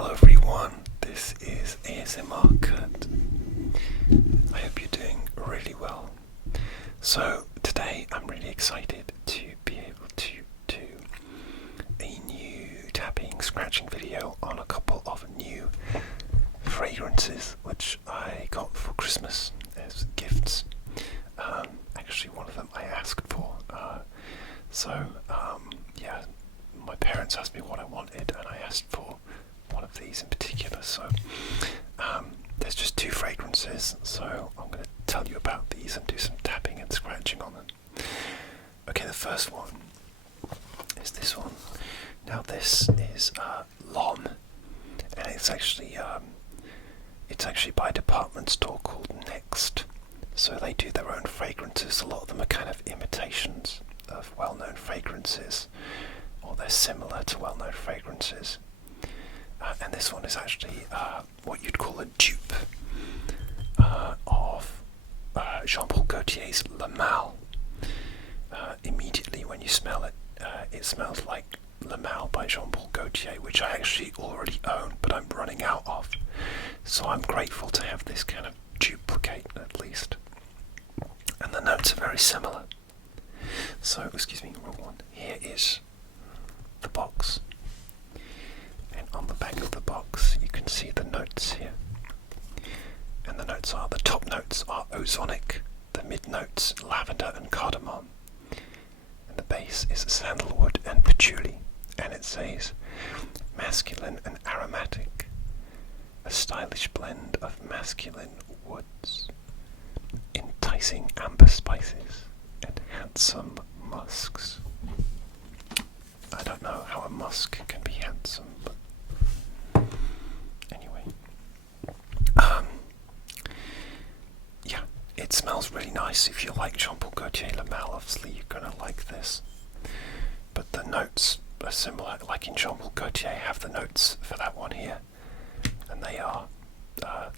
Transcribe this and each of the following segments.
Hello everyone, this is ASMR Kurt. I hope you're doing really well. So today I'm really excited to be able to do a new tapping, scratching video on a couple of new fragrances which I got for Christmas as gifts. Actually one of them I asked for. Yeah, my parents asked me what I wanted and I asked for one of these in particular. So there's just two fragrances, so I'm going to tell you about these and do some tapping and scratching on them. Okay, the first one is this one. Now this is L'Homme, and it's actually by a department store called Next. So they do their own fragrances. A lot of them are kind of imitations of well-known fragrances, or they're similar to well-known fragrances. And this one is actually what you'd call a dupe of Jean-Paul Gaultier's Le Mal. Immediately when you smell it, it smells like Le Mal by Jean-Paul Gaultier, which I actually already own, but I'm running out of. So I'm grateful to have this kind of duplicate at least. And the notes are very similar. So, excuse me, wrong one. Here is the box. And on the back of the box you can see the notes here. And the notes are, the top notes are ozonic, the mid notes lavender and cardamom, and the base is sandalwood and patchouli. And it says masculine and aromatic, a stylish blend of masculine woods, enticing amber spices and handsome musks. I don't know how a musk can be handsome, but anyway. Yeah, it smells really nice. If you like Jean-Paul Gaultier Le Mal, obviously you're gonna like this. But the notes are similar. Like in Jean-Paul Gaultier, I have the notes for that one here, and they are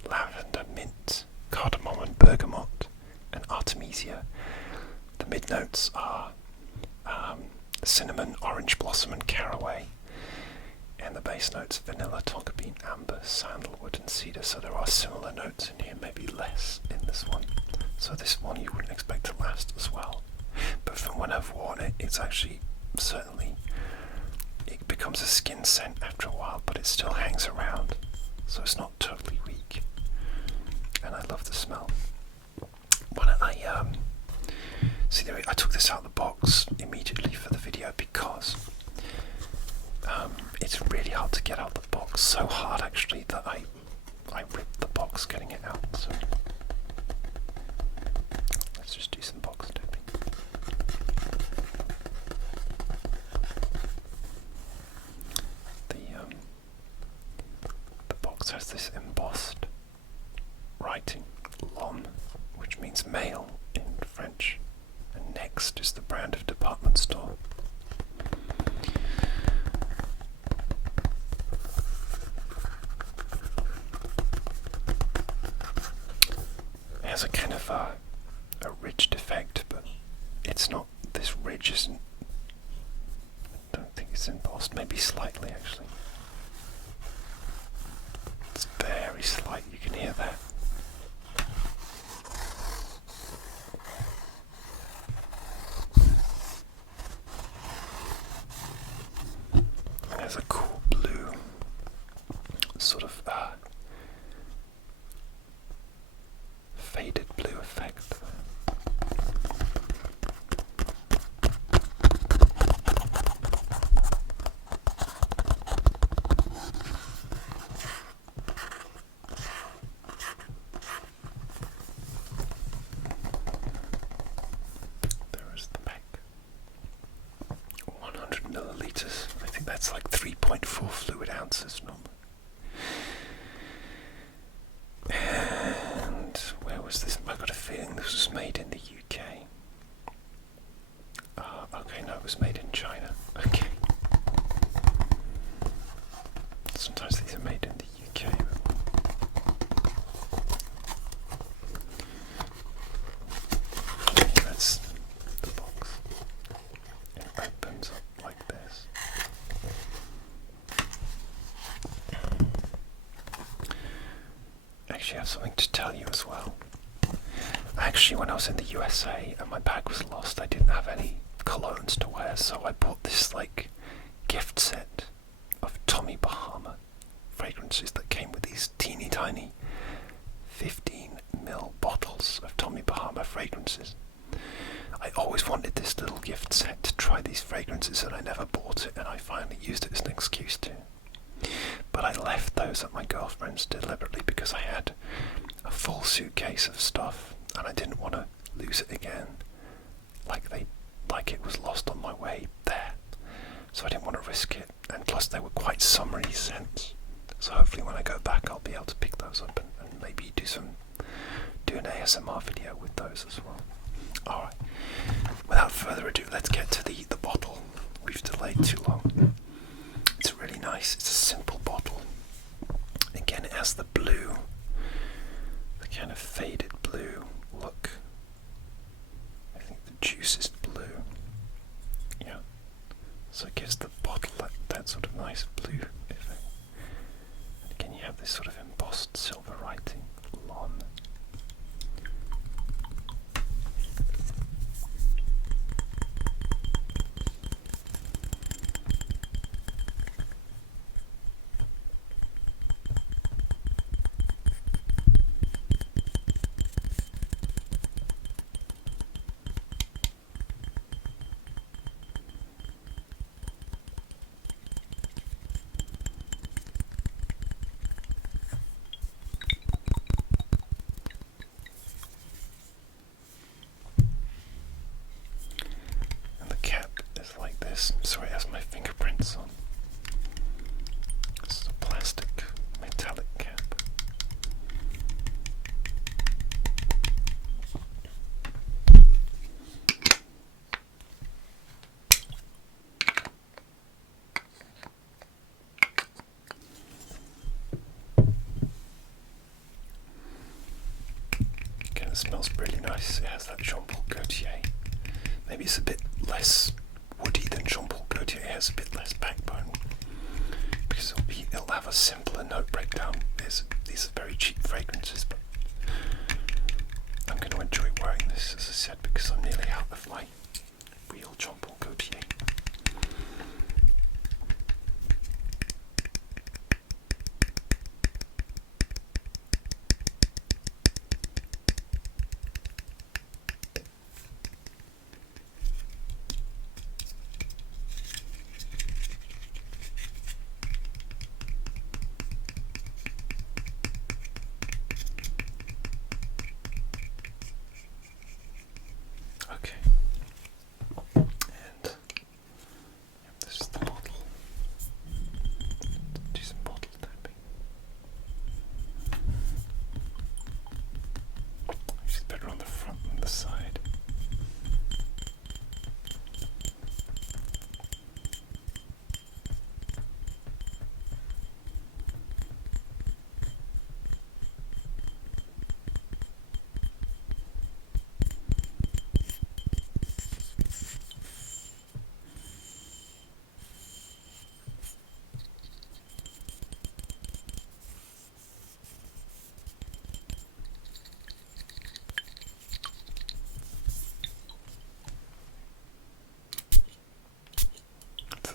lavender, mint, cardamom and bergamot, and artemisia. The mid notes are cinnamon, orange blossom and caraway, and the base notes vanilla, tonka bean, amber, sandalwood and cedar. So there are similar notes in here, maybe less in this one. So this one you wouldn't expect to last as well. But from when I've worn it, it's actually certainly, it becomes a skin scent after a while, but it still hangs around. So it's not totally weak. And I love the smell. Why don't I see, there I took this out of the box immediately for the video because it's really hard to get out of the box. So hard actually that I ripped the box getting it out. So let's just do some box tapping. The box has this embossed writing, L'Homme, which means male in French. And Next is the brand of department store. It has a kind of a ridged effect, but it's not, this ridge isn't, I don't think it's embossed, maybe slightly actually. It's very slight, you can hear that. There's a cool blue sort of faded blue effect. There is the pack. 100 milliliters. I think that's like 3.4 fluid ounces normally. And where was this? I got a feeling this was made in the UK. Okay, no, it was made in China. Okay. Sometimes these are made in the UK. That's the box. It opens up like this. actually have something to tell you as well. Actually, when I was in the USA and my bag was lost, I didn't have any colognes to wear, so I bought this like gift set of Tommy Bahama fragrances that came with these teeny tiny 15ml bottles of Tommy Bahama fragrances. I always wanted this little gift set to try these fragrances and I never bought it, and I finally used it as an excuse to. But I left those at my girlfriend's deliberately because I had a full suitcase of stuff and I didn't want to lose it again like it was lost on my way there. So I didn't want to risk it, and plus they were quite summery scents. So hopefully when I go back I'll be able to pick those up and maybe do an ASMR video with those as well. Alright, without further ado, let's get to the bottle. We've delayed too long. It's really nice. It's a simple bottle. Again, it has the blue, the kind of faded blue look. I think the juice is blue. Yeah. So it gives the bottle that sort of nice blue effect. And again, you have this sort of embossed silver writing, Lon. So it has my fingerprints on. This is a plastic metallic cap. Again, it smells really nice. It has that Jean Paul Gaultier. Maybe it's a bit less woody than Jean Paul Gaultier. It has a bit less backbone because it'll have a simpler note breakdown. These are very cheap fragrances, but I'm going to enjoy wearing this, as I said, because I'm nearly out of my real Jean Paul Gaultier.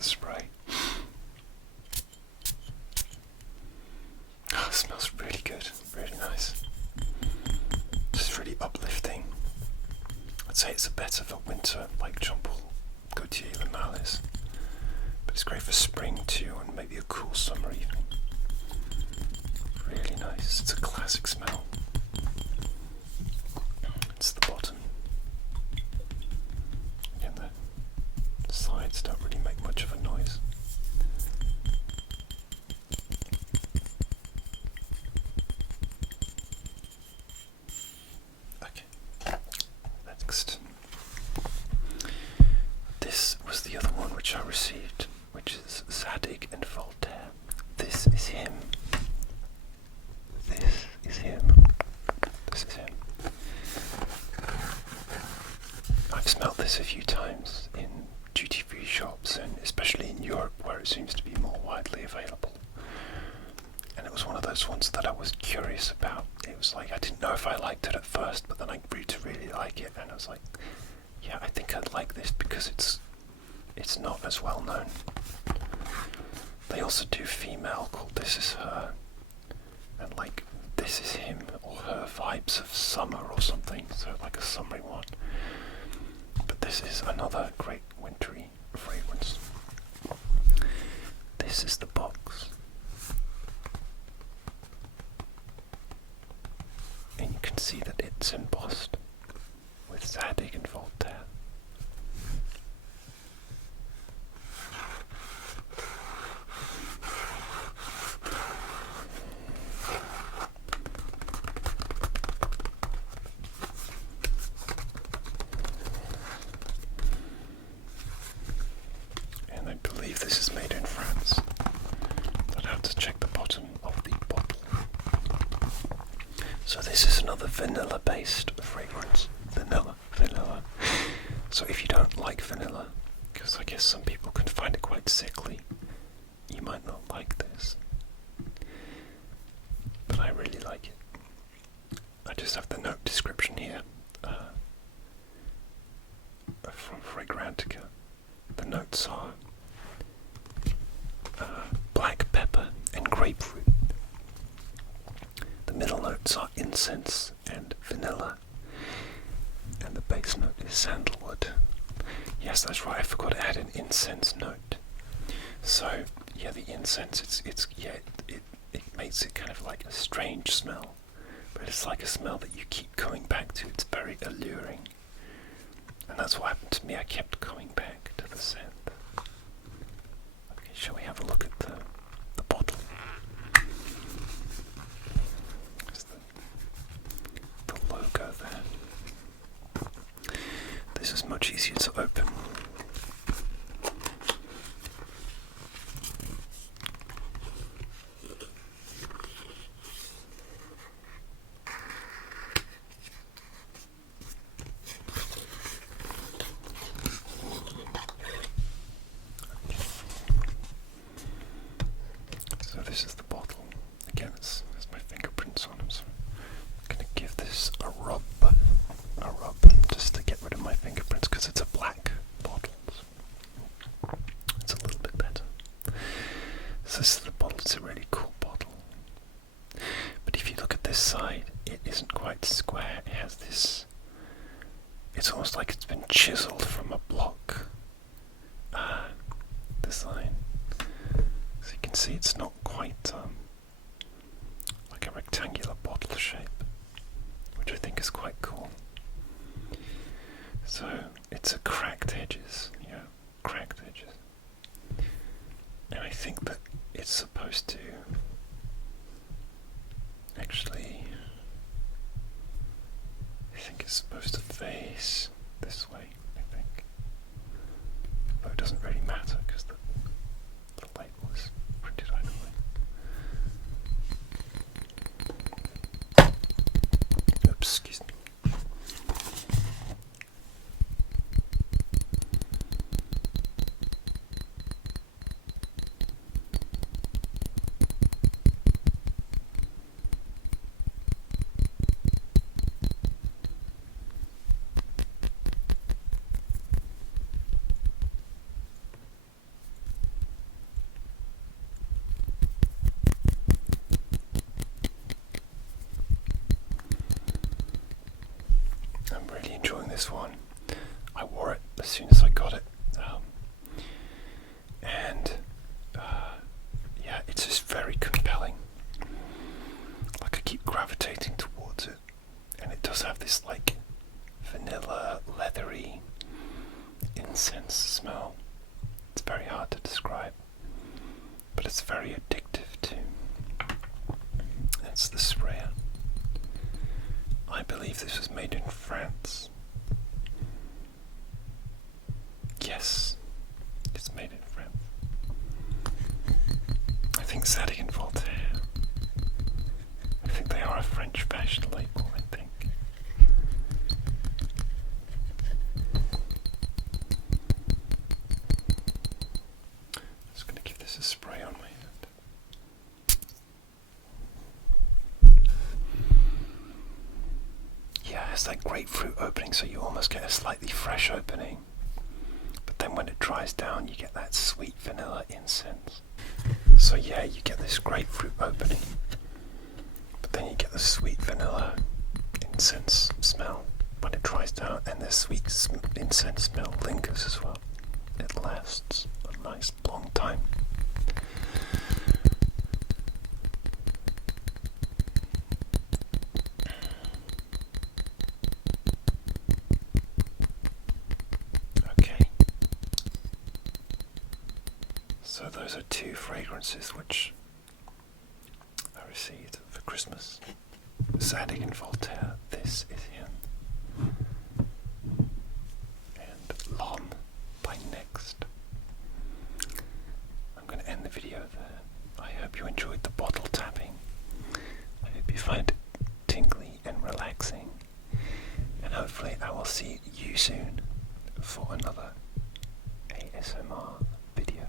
Spray. Oh, it smells really good, really nice. Just really uplifting. I'd say it's better for winter, like Jean Paul Gaultier Le Mal is, but it's great for spring too, and maybe a cool summer evening. Really nice. It's a classic smell. It's the bottom. Again, the sides don't really make much of a noise. Okay, next. This was the other one which I received, which is Zadig and Voltaire. This is him. This is him. This is him. I've smelt this a few times in duty-free shops, and especially in Europe where it seems to be more widely available. And it was one of those ones that I was curious about it was like, I didn't know if I liked it at first, but then I grew to really like it, and I was like, yeah, I think I'd like this because it's not as well known. They also do female called This Is Her, and like This Is Him or Her Vibes of Summer or something, so like a summery one. But this is another great wintry fragrance. This is the box. And you can see that it's embossed with Zadig and Voltaire. And I believe this is made in France. I'd have to check the bottom of the bottle. So this is another vanilla-based fragrance. Vanilla. So if you don't like vanilla, because I guess some people can find it quite sickly, you might not like this. But I really like it. I just have the note description here from Fragrantica. The notes are black pepper and grapefruit. The middle notes are incense and vanilla, and the base note is sandalwood. Yes, that's right, I forgot to add an incense note. So yeah, the incense, it makes it kind of like a strange smell, but it's like a smell that you keep coming back to. It's very alluring, and that's what happened to me. I kept coming back to the scent. Okay, shall we have a look at the bottle? There's the logo there. This is much easier to open. So this is the bottle. Again, there's my fingerprints on them, so I'm going to give this a rub, just to get rid of my fingerprints, because it's a black bottle. So it's a little bit better. So this is the bottle. It's a really cool bottle. But if you look at this side, it isn't quite square. It has this, it's almost like it's been chiseled from a block design. So you can see it's not quite like a rectangular bottle shape, which I think is quite cool. So it's a cracked edges, cracked edges. And I think that it's supposed to actually, I think it's supposed to face this way, I think. But it doesn't really matter because the label is printed either way. Oops, excuse me. I'm really enjoying this one. I wore it as soon as I got it, and yeah, it's just very compelling. Like I keep gravitating towards it, and it does have this like vanilla, leathery, incense smell. It's very hard to describe, but it's very addictive too. It's the sprayer. I believe this was made in France. Yes, it's made in France. I think Zadig and Voltaire has that grapefruit opening, so you almost get a slightly fresh opening. But then when it dries down, you get that sweet vanilla incense. So yeah, you get this grapefruit opening, but then you get the sweet vanilla incense smell when it dries down, and the sweet incense smell lingers as well. It lasts a nice long time. Okay. So those are two fragrances which I received for Christmas. Zadig and Voltaire, This Is Him. And L'Homme by Next. I'm going to end the video there. I hope you enjoyed the bottle tapping. I hope you find it tingly and relaxing. And hopefully I will see you soon for another ASMR video.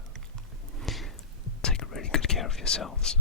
Take really good care of yourselves.